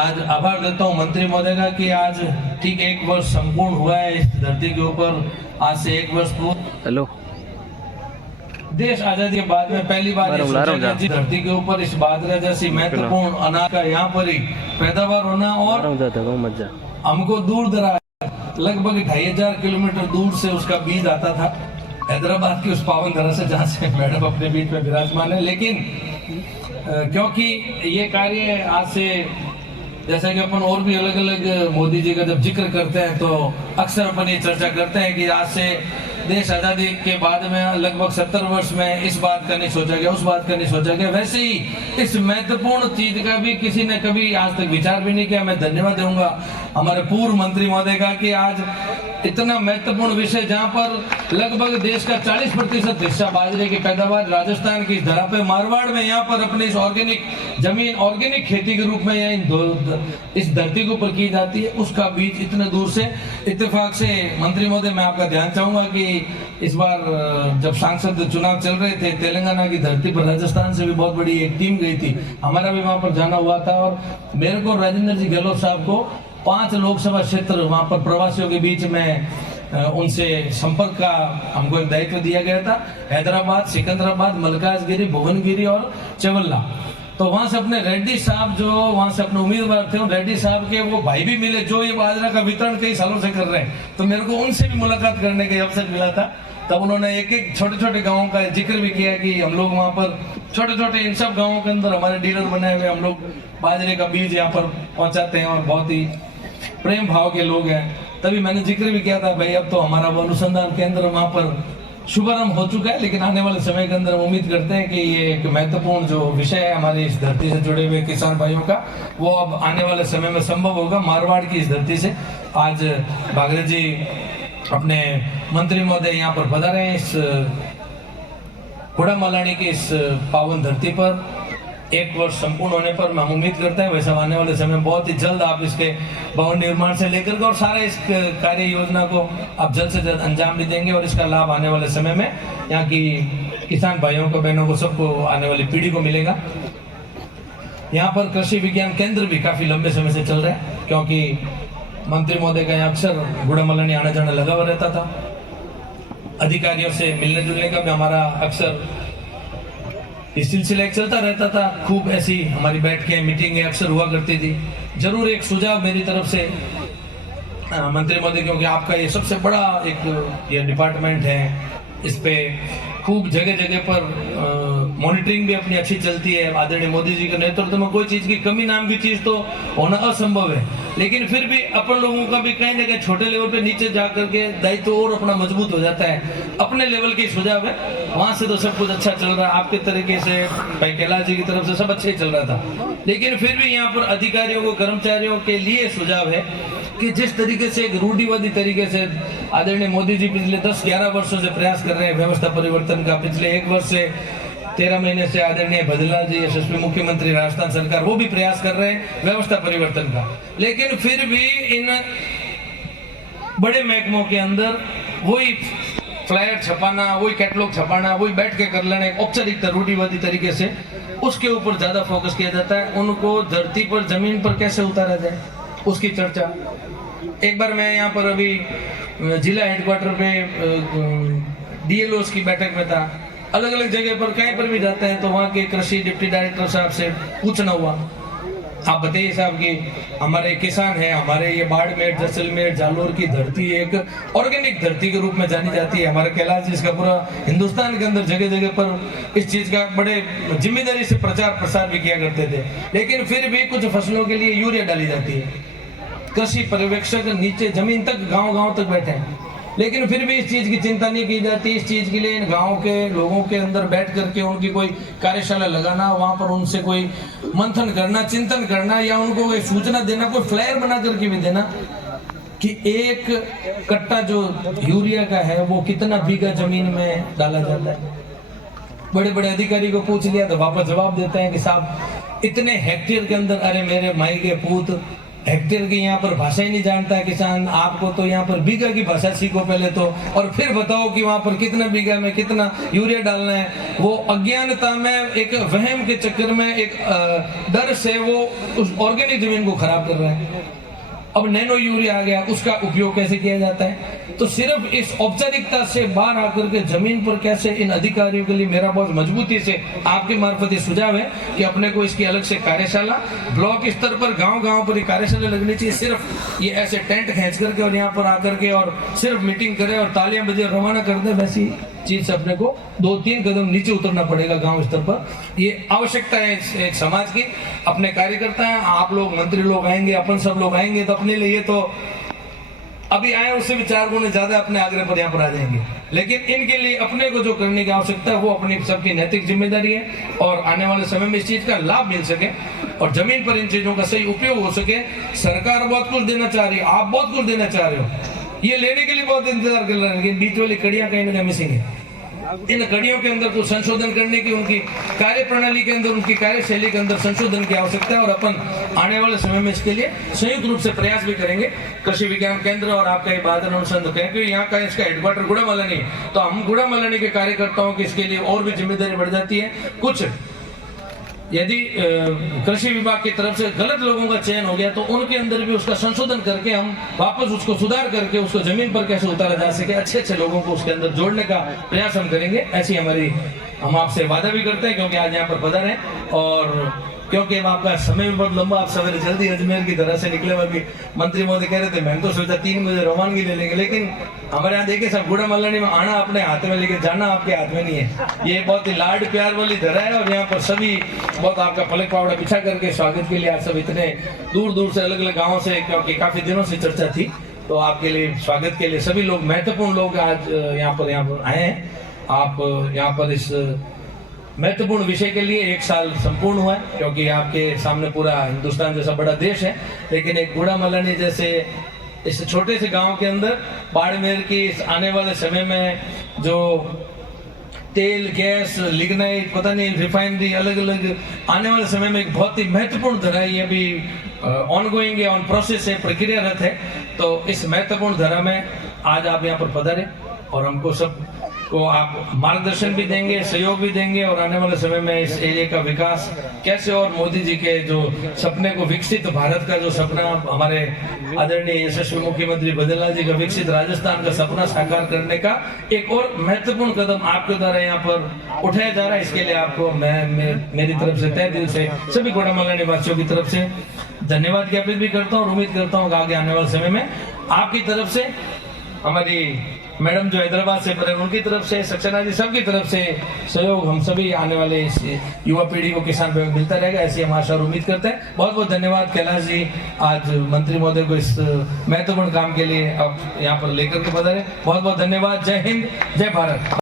आज आभार देता हूँ मंत्री महोदय का कि आज ठीक 1 वर्ष संपूर्ण हुआ है इस धरती के ऊपर। आज से 1 वर्ष पूर्व हेलो देश आजादी के बाद में पहली बार ये सोचा गया जिस धरती के ऊपर इस बाजरा जैसी महत्वपूर्ण अनाज का यहाँ पर ही पैदावार होना और हमको दूर दराज लगभग 2500 किलोमीटर दूर से उसका बीज आता था हैदराबाद की उस पावन धरा से जहाँ से मैडम अपने बीच में विराजमान है। लेकिन क्योंकि ये कार्य आज से जैसा कि अपन और भी अलग अलग मोदी जी का जब जिक्र करते हैं तो अक्सर अपन ये चर्चा करते हैं कि आज से देश आजादी के बाद में लगभग 70 वर्ष में इस बात का नहीं सोचा गया, उस बात का नहीं सोचा गया। वैसे ही इस महत्वपूर्ण चीज का भी किसी ने कभी आज तक विचार भी नहीं किया। मैं धन्यवाद दूंगा हमारे पूर्व मंत्री महोदय का कि आज इतना महत्वपूर्ण विषय जहां पर लगभग देश का 40% हिस्सा बाजरे की पैदावार राजस्थान की धरा पे मारवाड़ में यहाँ पर अपने इस ऑर्गेनिक जमीन ऑर्गेनिक खेती के रूप में यहाँ इस धरती के ऊपर की जाती है, उसका बीज इतने दूर से इत्तेफाक से मंत्री महोदय मैं आपका ध्यान चाहूंगा कि इस बार जब सांसद चुनाव चल रहे थे तेलंगाना की धरती पर राजस्थान से भी बहुत बड़ी एक टीम गई थी, हमारा भी वहां पर जाना हुआ था और मेरे को राजेंद्र जी गहलोत साहब को 5 लोकसभा क्षेत्र वहां पर प्रवासियों के बीच में उनसे संपर्क का हमको एक दायित्व दिया गया था। हैदराबाद, सिकंदराबाद, मलकाजगिरी, भुवनगिरी और चवल्ला। तो वहां से अपने रेड्डी साहब जो वहां से अपने उम्मीदवार थे रेड्डी साहब के वो भाई भी मिले जो ये बाजरा का वितरण कई सालों से कर रहे हैं। तो मेरे को उनसे भी मुलाकात करने का अवसर मिला था। तब उन्होंने एक एक छोटे छोटे गाँवों का जिक्र भी किया कि हम लोग वहाँ पर छोटे छोटे इन सब गाँवों के अंदर हमारे डीलर बने हुए हम लोग बाजरे का बीज यहाँ पर पहुँचाते हैं और बहुत ही प्रेम भाव के लोग हैं। तभी मैंने जिक्र भी किया था भाई अब तो हमारा वो अनुसंधान केंद्र वहाँ पर शुभारंभ हो चुका है, लेकिन आने वाले समय के अंदर हम उम्मीद करते हैं कि ये एक महत्वपूर्ण जो विषय है हमारी इस धरती से जुड़े हुए किसान भाइयों का वो अब आने वाले समय में संभव होगा। मारवाड़ की इस धरती से आज बागरे जी अपने मंत्री महोदय यहाँ पर पधारे हैं इस घोड़ामलानी की इस पावन धरती पर 1 वर्ष संपूर्ण होने पर हम उम्मीद करते हैं वैसा आने वाले समय बहुत ही जल्द आप इसके भवन निर्माण से लेकर के और सारे इस कार्य योजना को आप जल्द से जल्द अंजाम भी देंगे और इसका लाभ आने वाले समय में यहाँ की किसान भाइयों को बहनों को सबको आने वाली पीढ़ी को मिलेगा। यहाँ पर कृषि विज्ञान केंद्र भी काफी लंबे समय से चल रहा है क्योंकि मंत्री महोदय का यहाँ अक्सर घोड़ामलानी आना जाना लगा हुआ रहता था। अधिकारियों से मिलने जुलने का भी हमारा अक्सर इस सिलसिला एक चलता रहता था। खूब ऐसी हमारी बैठकें मीटिंगें अक्सर हुआ करती थी। जरूर एक सुझाव मेरी तरफ से मंत्री महोदय क्योंकि आपका ये सबसे बड़ा एक ये डिपार्टमेंट है, इस पे खूब जगह जगह पर मॉनिटरिंग भी अपनी अच्छी चलती है। आदरणीय मोदी जी के नेतृत्व में कोई चीज की कमी नाम की चीज तो होना असंभव है, लेकिन फिर भी अपन लोगों का भी कहीं ना कहीं छोटे लेवल पे नीचे जा करके दायित्व और अपना मजबूत हो जाता है। अपने लेवल के सुझाव है, वहां से तो सब कुछ अच्छा चल रहा है। आपके तरीके से भाई कैलाश जी की तरफ से सब अच्छा ही चल रहा था, लेकिन फिर भी यहाँ पर अधिकारियों को कर्मचारियों के लिए सुझाव है कि जिस तरीके से एक रूढ़िवादी तरीके से आदरणीय मोदी जी पिछले 10-11 वर्षों से प्रयास कर रहे हैं व्यवस्था परिवर्तन का, पिछले 1 वर्ष से 13 महीने से आदरणीय भद्रलाल जी यशस्वी मुख्यमंत्री राजस्थान सरकार वो भी प्रयास कर रहे हैं व्यवस्था परिवर्तन का, लेकिन फिर भी इन बड़े महकमों के अंदर वही फ्लायर छपाना, वही कैटलॉग छपाना, वही बैठ के कर लेना औपचारिकता रूढ़िवादी तरीके से उसके ऊपर ज्यादा फोकस किया जाता है। उनको धरती पर जमीन पर कैसे उतारा जाए उसकी चर्चा। एक बार मैं यहाँ पर अभी जिला हेडक्वार्टर पे डीएलओस की बैठक में था। अलग अलग जगह पर कहीं पर भी जाते हैं तो वहाँ के कृषि डिप्टी डायरेक्टर साहब से पूछना हुआ, आप बताइए साहब कि हमारे किसान है, हमारे ये बाड़मेर, जैसलमेर, जालोर की धरती एक ऑर्गेनिक धरती के रूप में जानी जाती है। हमारे कैलाश जी इसका पूरा हिंदुस्तान के अंदर जगह जगह पर इस चीज का बड़े जिम्मेदारी से प्रचार प्रसार भी किया करते थे, लेकिन फिर भी कुछ फसलों के लिए यूरिया डाली जाती है। कृषि पर्यवेक्षक नीचे जमीन तक गांव तक बैठे हैं, लेकिन फिर भी इस चीज की चिंता नहीं की जाती। इस चीज के लिए इन गाँव के लोगों के अंदर बैठ करके उनकी कोई कार्यशाला लगाना, वहां पर उनसे कोई मंथन करना, चिंतन करना या उनको कोई सूचना देना, कोई फ्लायर बना करके भी देना कि 1 कट्टा जो यूरिया का है वो कितना बीघा जमीन में डाला जाता है। बड़े बड़े अधिकारी को पूछ लिया तो वापस जवाब देते हैं कि साहब इतने हेक्टेयर के अंदर, अरे मेरे माई के पूत हेक्टेयर की यहाँ पर भाषा ही नहीं जानता है किसान। आपको तो यहाँ पर बीघा की भाषा सीखो पहले तो, और फिर बताओ कि वहाँ पर कितना बीघा में कितना यूरिया डालना है। वो अज्ञानता में, एक वहम के चक्कर में, एक डर से वो उस ऑर्गेनिक जमीन को खराब कर रहा है। अब नैनो यूरिया आ गया, उसका उपयोग कैसे किया जाता है? तो सिर्फ इस औपचारिकता से बाहर आकर के जमीन पर कैसे इन अधिकारियों के लिए मेरा बहुत मजबूती से आपके मार्फत ये सुझाव है कि अपने को इसकी अलग से कार्यशाला, ब्लॉक स्तर पर, गांव-गांव पर ये कार्यशाला लगनी चाहिए। सिर्फ ये ऐसे टेंट खींच करके और यहाँ पर आकर के और सिर्फ मीटिंग करे और तालियां बजे रवाना कर दे, वैसी चीज से अपने को 2-3 कदम नीचे उतरना पड़ेगा गांव स्तर पर। ये आवश्यकता है एक समाज की। अपने कार्यकर्ता हैं, आप लोग मंत्री लोग आएंगे, अपन सब लोग आएंगे, तो अपने लिए तो अभी आए उससे भी 4 गुने ज्यादा अपने आग्रह पर यहाँ पर आ जाएंगे। लेकिन इनके लिए अपने को जो करने की आवश्यकता है वो अपनी सबकी नैतिक जिम्मेदारी है, और आने वाले समय में इस चीज का लाभ मिल सके और जमीन पर इन चीजों का सही उपयोग हो सके। सरकार बहुत कुछ देना चाह रही है, आप बहुत कुछ देना चाह रहे हो, ये लेने के लिए बहुत इंतजार कर रहे हैं, लेकिन बीच वाली कड़ियां कहीं ना कहीं मिसिंग है। इन कड़ियों के अंदर कुछ संशोधन करने की, उनकी कार्य प्रणाली के अंदर, उनकी कार्यशैली के अंदर संशोधन की आवश्यकता है, और अपन आने वाले समय में इसके लिए संयुक्त रूप से प्रयास भी करेंगे। कृषि विज्ञान केंद्र और आपका ये बादल अनुसंधान कहें कि यहाँ का इसका हेडक्वार्टर गुड़ामलानी है, तो हम गुड़ामलानी के कार्यकर्ताओं की इसके लिए और भी जिम्मेदारी बढ़ जाती है। कुछ यदि कृषि विभाग की तरफ से गलत लोगों का चयन हो गया तो उनके अंदर भी उसका संशोधन करके हम वापस उसको सुधार करके उसको जमीन पर कैसे उतारा जा सके, अच्छे लोगों को उसके अंदर जोड़ने का प्रयास हम करेंगे। ऐसी हम आपसे वादा भी करते हैं, क्योंकि आज यहाँ पर पधारे हैं और क्योंकि आपका समय भी बहुत लंबा, आप सवेरे जल्दी अजमेर की तरह से निकले। अभी मंत्री महोदय कह रहे थे, मैंने तो सोचा 3 बजे रवानगी ले लेंगे, लेकिन हमारे यहाँ देखिए सब गुड़ामलानी में आना अपने हाथ में, लेकिन जाना आपके हाथ में नहीं है। ये बहुत ही लाड प्यार वाली धरा है, और यहाँ पर सभी बहुत आपका पलक पावड़ा बिछा करके स्वागत के लिए आज सब इतने दूर दूर से, अलग अलग गाँव से, क्योंकि काफी दिनों से चर्चा थी, तो आपके लिए स्वागत के लिए सभी लोग, महत्वपूर्ण लोग आज यहाँ पर आए हैं। आप यहाँ पर इस महत्वपूर्ण विषय के लिए 1 साल संपूर्ण हुआ है, क्योंकि आपके सामने पूरा हिंदुस्तान जैसा बड़ा देश है, लेकिन एक गुड़ामलानी जैसे इस छोटे से गांव के अंदर बाड़मेर की इस आने वाले समय में जो तेल, गैस, लिग्नाइट, पता नहीं रिफाइनरी, अलग अलग आने वाले समय में एक बहुत ही महत्वपूर्ण धरा है। ये अभी ऑनगोइंग है, ऑन प्रोसेस है, प्रक्रियारत है। तो इस महत्वपूर्ण धरा में आज आप यहाँ पर पधारे और हमको सब को आप मार्गदर्शन भी देंगे, सहयोग भी देंगे, और आने वाले समय में इस एरिया का विकास कैसे, और मोदी जी के जो सपने को, विकसित भारत का जो सपना, हमारे आदरणीय यशस्वी मुख्यमंत्री बद्रीलाल जी का विकसित राजस्थान का सपना साकार करने का एक और महत्वपूर्ण कदम आपके द्वारा यहाँ पर उठाया जा रहा है। इसके लिए आपको मेरी तरफ से, तहे दिल से, सभी गुड़ामलानी वासियों की तरफ से धन्यवाद ज्ञापित भी करता हूँ, और उम्मीद करता हूँ कि आगे आने वाले समय में आपकी तरफ से, हमारी मैडम जो हैदराबाद से पढ़े उनकी तरफ से, सक्सेना जी सबकी तरफ से सहयोग हम सभी आने वाले युवा पीढ़ी को किसान विभाग मिलता रहेगा, ऐसी हम आशा और उम्मीद करते हैं। बहुत बहुत धन्यवाद कैलाश जी, आज मंत्री महोदय को इस महत्वपूर्ण काम के लिए अब यहाँ पर लेकर के पधारे। बहुत बहुत धन्यवाद। जय हिंद, जय भारत।